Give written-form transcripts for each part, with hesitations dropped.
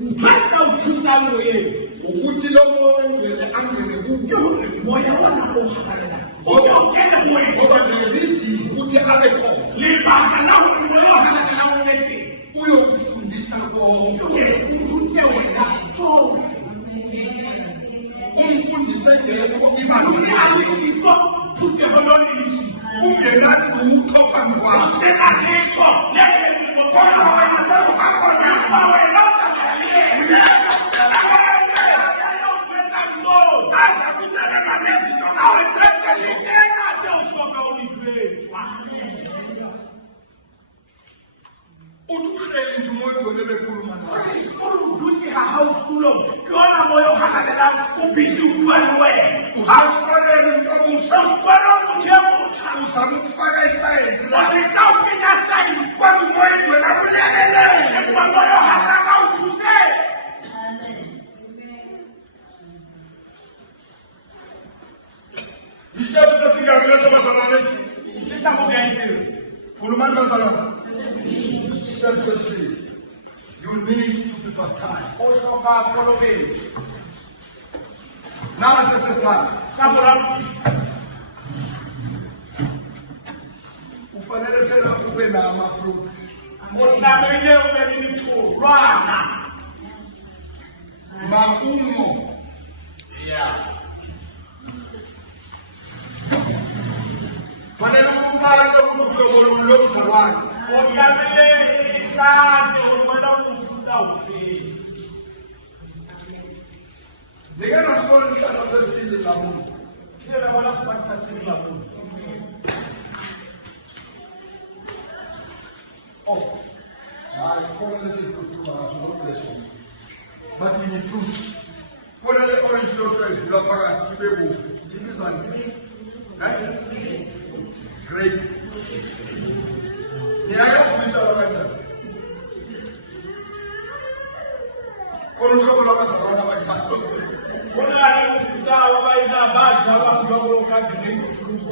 Mthatha uthusana yena ukuthi lo moya ngeke angene kuyo moya wona ohalela uyongena kuwe ngoba lezi ukuthi abe khona libaka lawo uyohalela lawo nethi uyokufundisa konke ukuthi wena umfundise ngekho imali alisipho kude holoni isipho ungena lutho phambi kwakho senalethwa yena ngoba wena sekukhona wena ukuthi hawusikulo kuyona moya ohangalela ubhizi ukuwani wena usasikoleni usasikoleni ukuthi emutsha uzamufaka isayensi la ngikawuphinda sayensi faka umoya wena kulekelele moya ohangalela uthuse Isithathu sesingavela sabazalwane lisakubuyisile khulumani bazalwane isithathu sesibili you need to be baptized now this is time ufanele phela ube nama fruits utamele ube nithulwana maungo yeah fanele ukuqala ukuthi lo mzalwane uyamele isande wena ufunda ufike Nigga nasibona isihlahla sesile lamuntu phela bona sibathatha sesile lamuntu hayi khona lesifruit aso but in fruits khona le orange loqedwe lapha ibe bovu ibizani Great. Niyayafunda kanjani? Konuşma bakasana bakatlo. Konala kusitawa bayina baza abantu bakoloka green.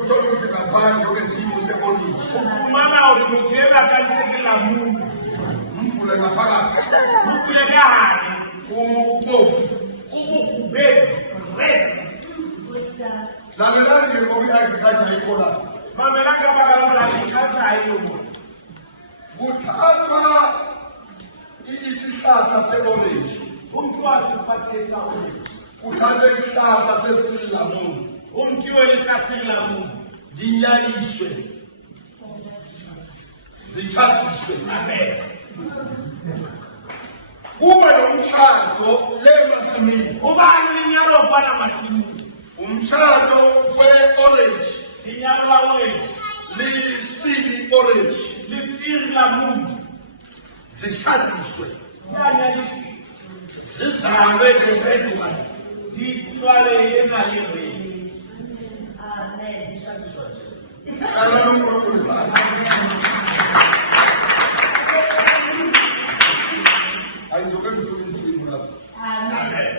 Uzokuthi ngaphandle kwesimo sekoliji. Ufumana ulimthela kanti la muntu. Mfule ngaphakathi. Mfule kahani. Ubofu. Ubube. Red. Lamelani ngoba agriculture ikhona. Mamelanga bakala agriculture ayiyo. Kuthathwa isihlahla se-orange. Umkhiwa sifathesa orange. Kuthathwa isihlahla sesilamuni. Umkhiwa lesasilamuni. Dinyaliswe. Zithathiswe. Amen. Kuba nomtshado lemasimini. Ubani linyalo bana masimini. Umtshado we-orange. Linyalo la-orange. Lisili orange. Lisili lamuntu. Zishadiswe. Nyanyaliswe. Zizalwe nge-red one. Dithwale enayebheni. Amen. Zishadiswe. Kala nonkulunkulu zalo. Ayizoke ngifike insimu lapho. Amen.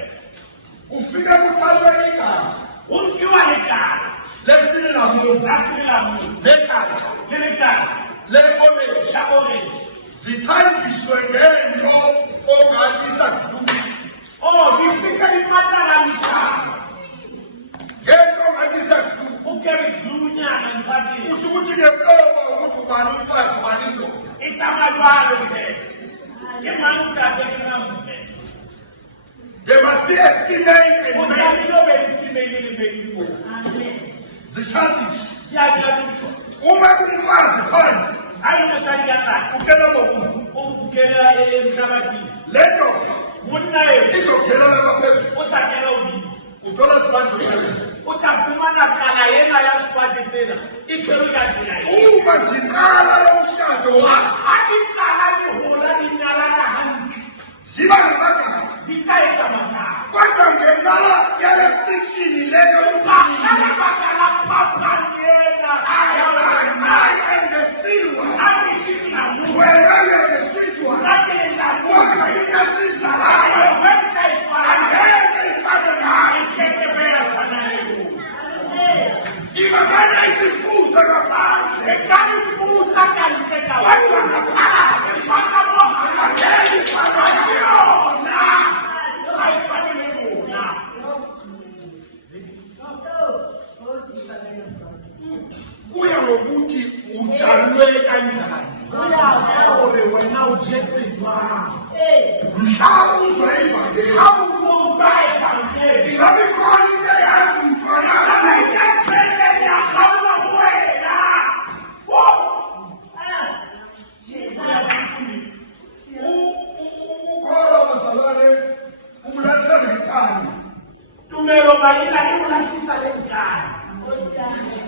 Ufika kuthalwe igazi. Umkhiwa legazi. Lesilamuntu. Lasilamuntu. Legazi. Legazi. Le-orange. La-orange. Zithanjiswe ngento ongathi isagluba. Ifika ipatakalisa. Ngento ongathi isagluba. Ukebiglunyana mfakile. Usho ukuthi ngeqobo ukuthi ubani umfazi ubani indoda. Itamalwalo vele. There must be a female and male. Zishadiswe. Uma umfazi phansi. Ukela ukela emhlabathini. Le ndoda munayo izongena lapha phezulu. Uthola sibantu utafumana kala yena yasifathetsena ithwele kathina. Uma ziqala lo mshado wakho akikala lihola linyala la hantu. Ziba namagazi. Dikaeka magama. Kodwa ngenala yale fiction leyo ukhala bakala papa yena. I am the silver. Where are the sweet one? What are you guys and then they found the house. Even when I see schools are apart, they can't food. I can take out. What on the part? And then ngani tumelo balila ulahlisa lenkani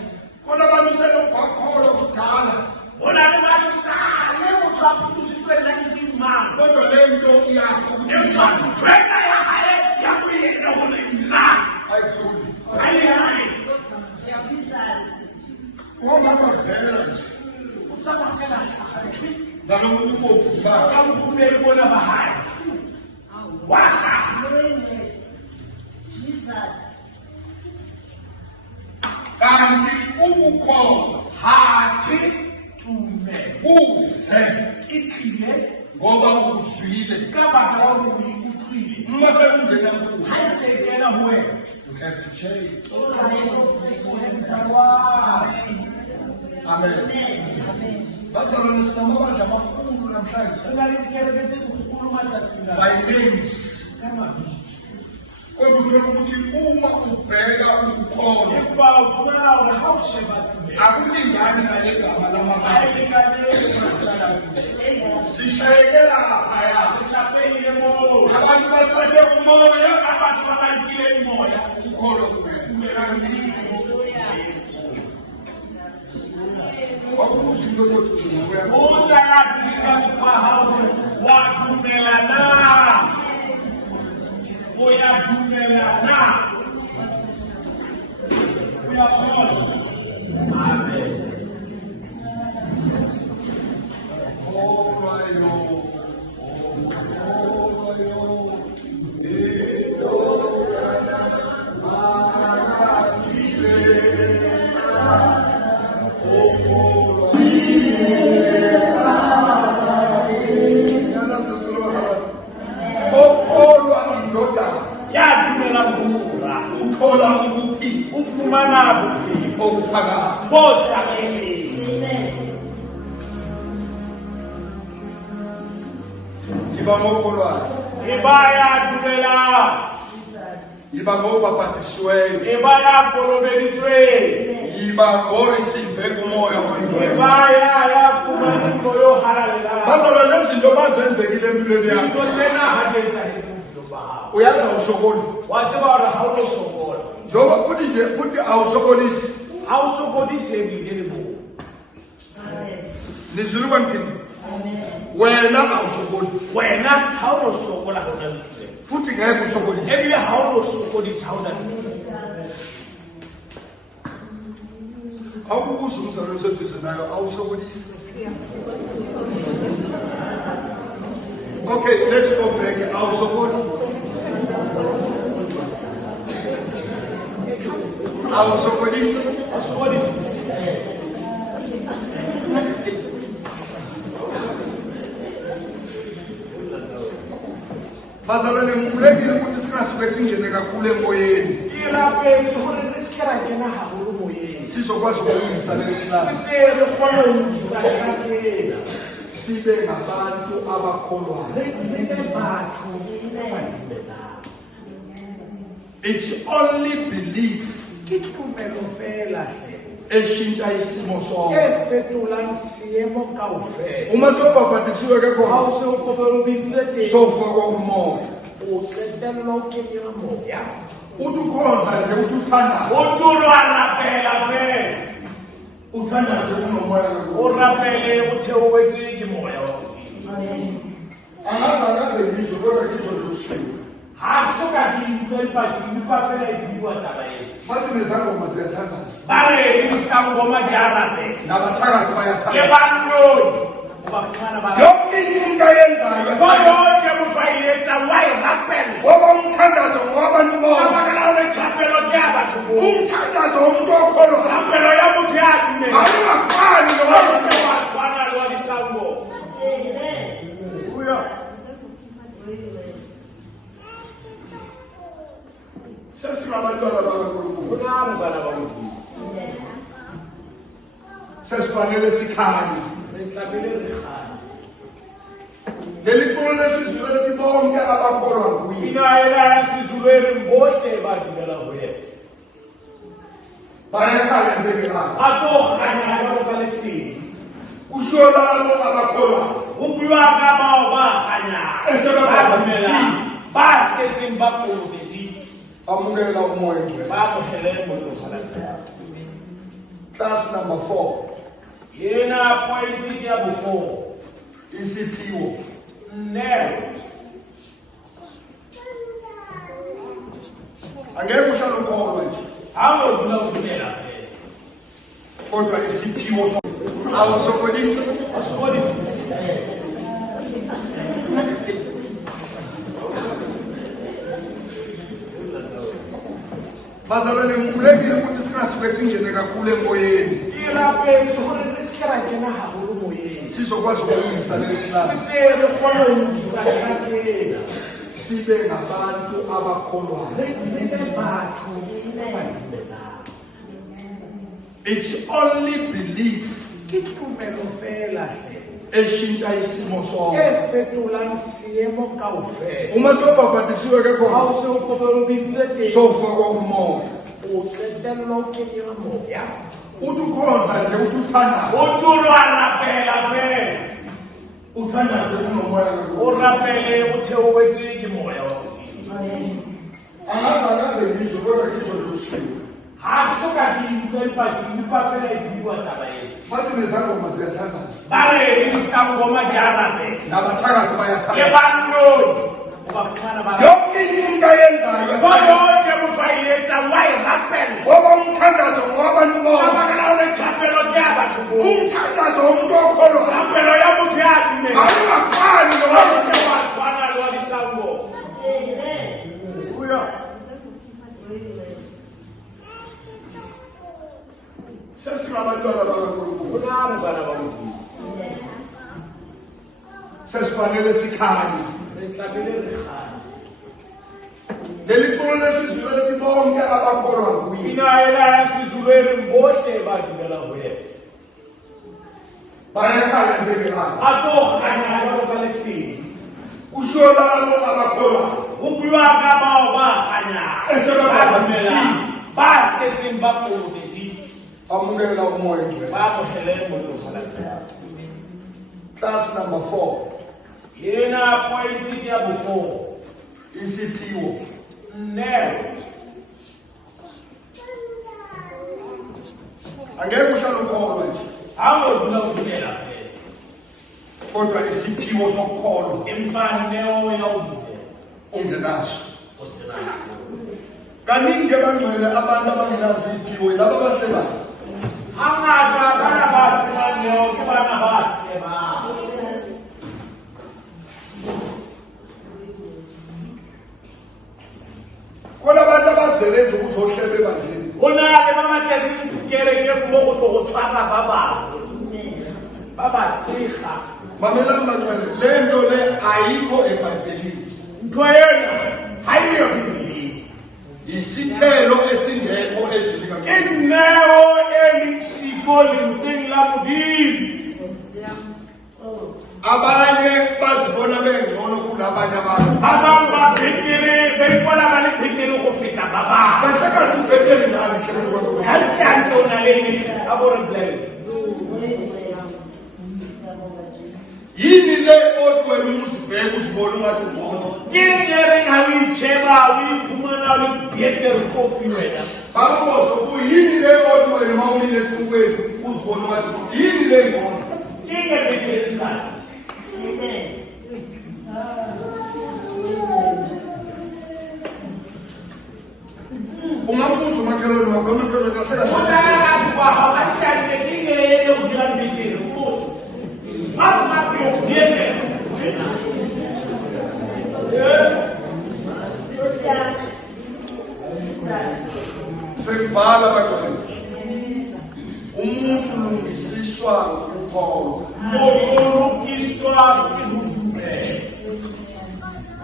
khona abantu selokukholwa kudala bona abantu sale uthaphuliswe ngimanga kodwa le nto yakho embantu trena ya haye yakuyena ulena ayifuni ayi omama vela uthaphathela nalomuntu kovula akamfuneli bona bahayi waha kanti ukukholwa hathi tume kuze ikhile ngoba ukuzwile kabaka la uyiuthwile uma sekungena kuwe hayisekela wena you have to change. Amen. Bazalwane sinamabandla amakhulu namhlanje by names kodwa uthola ukuthi uma ubheka ukukholwa akulingani nale gama lamabandla sishayekela laphaya abantu bathathe umoya ukholwa kuye wakuzinto zokuzumoya uyaza usokoli njengoba futhi awusokolisi nizulu kwantini wena awusokoli futhi ngeke usokolise awukubuza umzalo oseduze nayo awusokolisi okay let's go back awusokoli awusokolisi bazalwane ngivulekile ukuthi singasuke singene kakhulu emoyeni sizokwazi ukulungisa le klasi sibe ngabantu abakholwayo. It's only belief eshintsha isimo sonke. Uma sobhabhatisiwe ke khona sofakwa umoya uthi ukhonza nje uthi uthanda uthandaze unomoya angaze ngizwe kodwa ngizodlulishiwe bathi nezangoma ziyathandaza nabathakazi bayathanda yonke into ayenzayo ngoba umthandazo ngowabantu bonke umthandazo womuntu okholwayo awungafani sesingabantwana bakaNkulunkulu sesifanele sikhanye leli culo lesizulu lithi bonke abakholwa nguye bayakhanya mpelelana kusho labo abakholwayo esebabhabhatisile amukela umoya ngcwele. Bamuhelele umoya ngcwele. Class number 4. Yena point ya bu-4. Isiphiwo. Nero. Angeke uhlale ukholwa nje. Awudlula ukuphela phela. Kodwa isiphiwo awusokolisi. Asikolisi. Bazalwane ngivulekile ukuthi singasuke singene kakhulu emoyeni. Irapethu hore risikera kena haholo moyeng. Sizokwazi ukulungisa le class. Sere khona ukulungisa class yena. Sibe ngabantu abakholwayo. It's only belief eshintsha isimo sonke. Uma sewubhabhatisiwe ke khona sowufakwa umoya. Uthi ukhonza nje uthi uthandaza. Uthandaze unomoya urapele uthe uwethike moya. Angaze ngisho kodwa ngisho lokushiwo. Hakusokadinto ipapela ibiwa taba yethu. Bathi nezangoma ziyathandaza. Bare isangoma jarabe. Nabathakathi bayathanda. Yebano. Ubafumana ba. Yonke into ayenzayo. Bonke umuntu ayenza wayirapele. Ngoba umthandazo wabantu bonke. Abakala ulechapelo lyabathu. Umthandazo womuntu okholwa. Chapelo yamuntu yakhe. Awungafani nomuntu wathwana lo lisango. Uya. Sesingabantwana bakaNkulunkulu. Kunabo bana bakuthi. Sesifanele sikhanye. Lehlabele rekhana. Leli culo lesizulu lithi bonke abakholwa kuye. Inayela yasizulweni mbohle badumela kuye. Bayakhanya ngeke Atokhanya lokalesini. kushola labo abakholwa. Ubulwaka bawo bakhanya. Esebabhabhatisile. Basethi mbakule. Amukela umoya ngcwele. Bamuhelele umoya ngcwele. Class number 4. Yena point ya bu-4. Isiphiwo. Nero. Angeke uhlale ukholwa nje. Awudlula ukuphela phela. Kodwa isiphiwo sokukholwa Imfanelo yawubude. ungenaso. Osebala. Kaningi abangcwele abantu abangenazo iphiwo laba abasebenza. Hangata bana basebanyo kubana baseba. Khona abantu abasebenza ukuzohlebe bandleni. Kunale bamathetsi mthukere ke mo go go tshwara ba bangwe. Ba ba siga. Mamela abangcwele lento le ayikho eBhayibhelini. Ntho yena hayiyo Bibhilini. Isithelo esingekho ezwini kaNkulunkulu. Ineo elisiko lentseng la Modimo. Abanye bazibona bengcono kulabanye abantu. Abang ba bhetere ba ipona ba le bhetere go feta ba bang. Baseka sibhedele nami hle Hantle o na le abore blend. yini le othi wena umuzibheke uzibona ungathi ungcono. Ke reng ha o itsheba o iphumana o le bhetere go fiwela. Babuzo kuyini le othi wena mawulile esifungweni uzibona ungathi ungcono. Yini le ngcono. Ke bhetere na. Ungambuza umakhelwane wakho umakhelwane kahle kahle. Ona kwa ha ka ke ke le o dira bhetere go. Mama ke o bhetere. Sekuvala bagcwele. Umuntu ulungisiswa ngokukholwa. Motorukiswa kwihudume.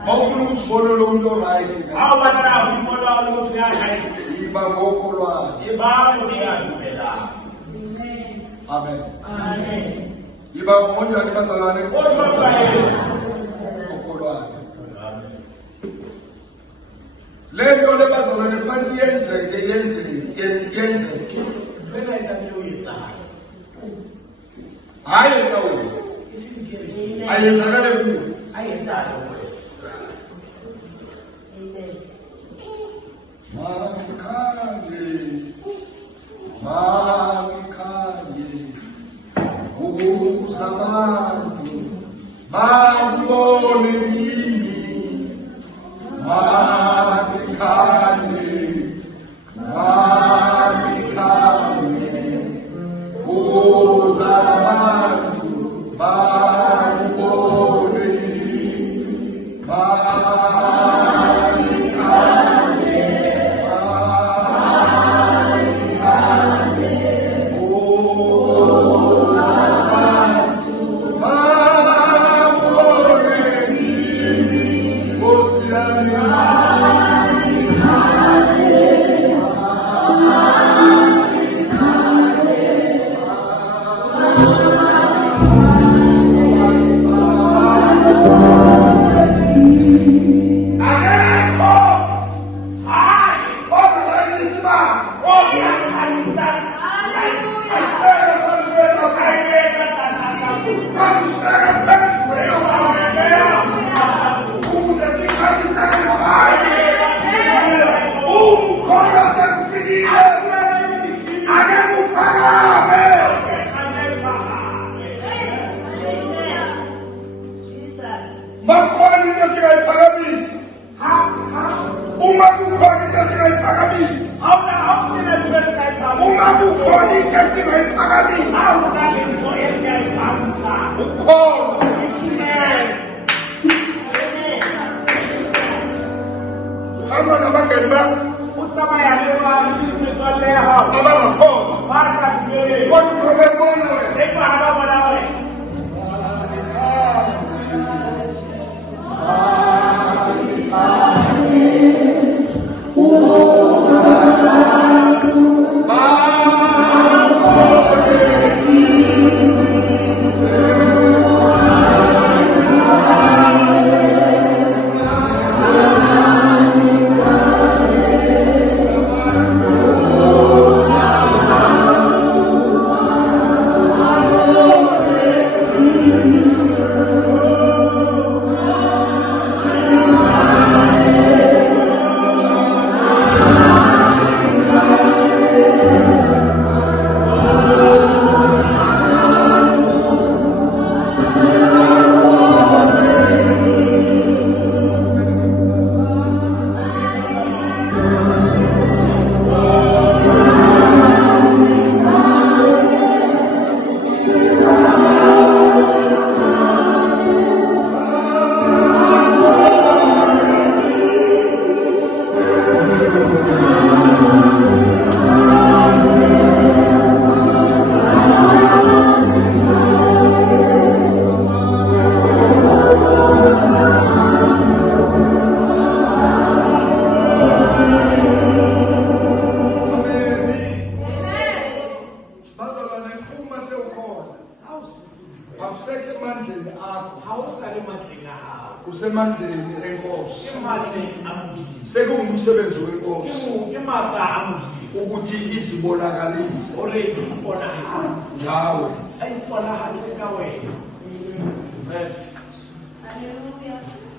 Mawufuna ukuzibona lo muntu oright. Awubana ubona ukuthi uyahayi. Iba ngokholwayo. Ibabo liyadumela. Amen. Amen. Iba ngonjani bazalwane? Ngokholwayo. Lento le bazalwane kufanele yenzeke. Wena ithanda uyitsa. Hayi ka wena. Isingezi. Ayenzakale kuwe. Ayenzalo.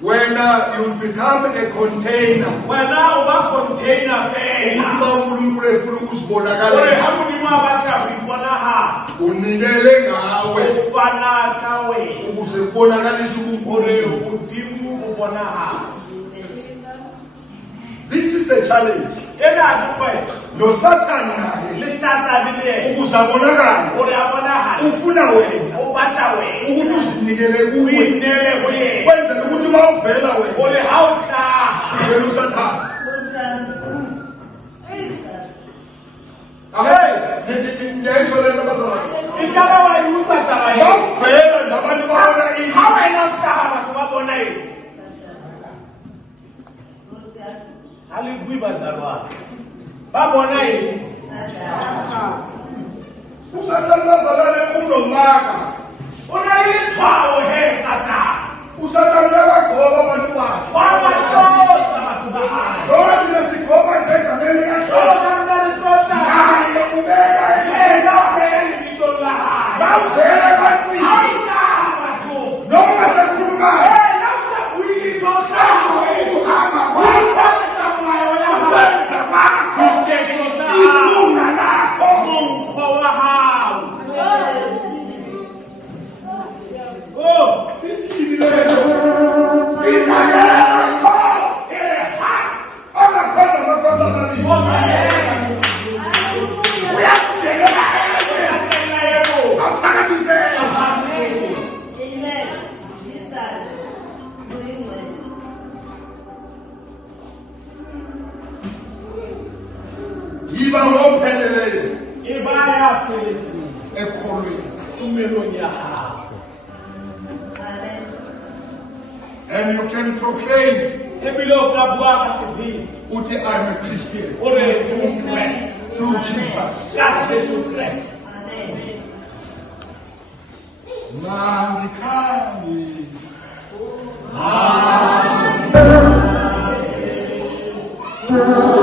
When you become a container, when container this is a challenge. No Satan and you can proclaim, I'm a Christian through Jesus. Amen.